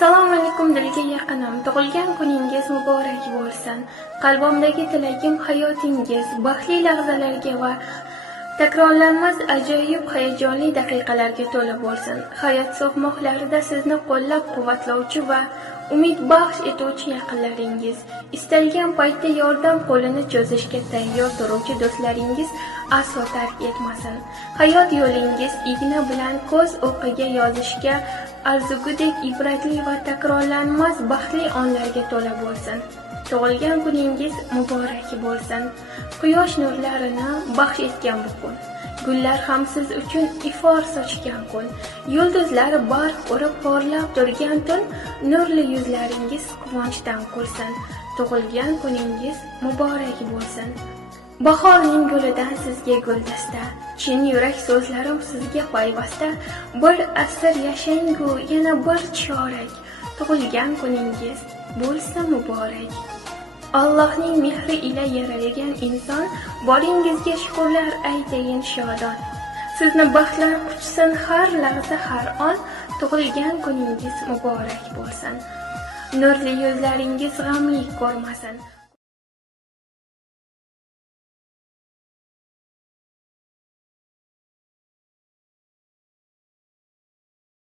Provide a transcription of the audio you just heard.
Assalomu alaykum dilga yaqinim. Tug'ilgan kuningiz muborak bo'lsin. Qalbimdagi tilagim hayotingiz baxtli lahzalarga va takrorlanmas ajoyib hayajonli daqiqalarga to'la bo'lsin. Hayot so'qmoqlarida sizni qo'llab-quvvatlovchi va umid baxsh etuvchi yaqinlaringiz, istalgan paytda yordam qo'lini cho'zishga tayyor turuvchi do'stlaringiz aslo tark etmasin. Hayot yo'lingiz igna bilan ko'z o'qiga yozishga arzigudek ibratli va takrorlanmas baxtli onlarga to'la bo'lsin. Tug'ilgan kuningiz muborak bo'lsin. Quyosh nurlarini baxsh etgan bu kun. Gullar ham siz uchun ifor sochgan kun. Yulduzlar barq urib porlab turgan tun. Nurli yuzlaringiz quvonchdan kulsin. Tug'ilgan kuningiz muborak bo'lsin. Bahorning gulidan sizga guldasta, chin yurak so'zlarim sizga payvasta. Bir asr yashangu yana bir chorak. Tug'ilgan kuningiz bo'lsin muborak. Allohning mehri ila yaralgan inson, boringizga shukrlar aytayin shodon. Sizni baxtlar quchsin har lahza har on. Tug'ilgan kuningiz muborak bo'lsin. Nurli yuzlaringiz g'amlik ko'rmasin.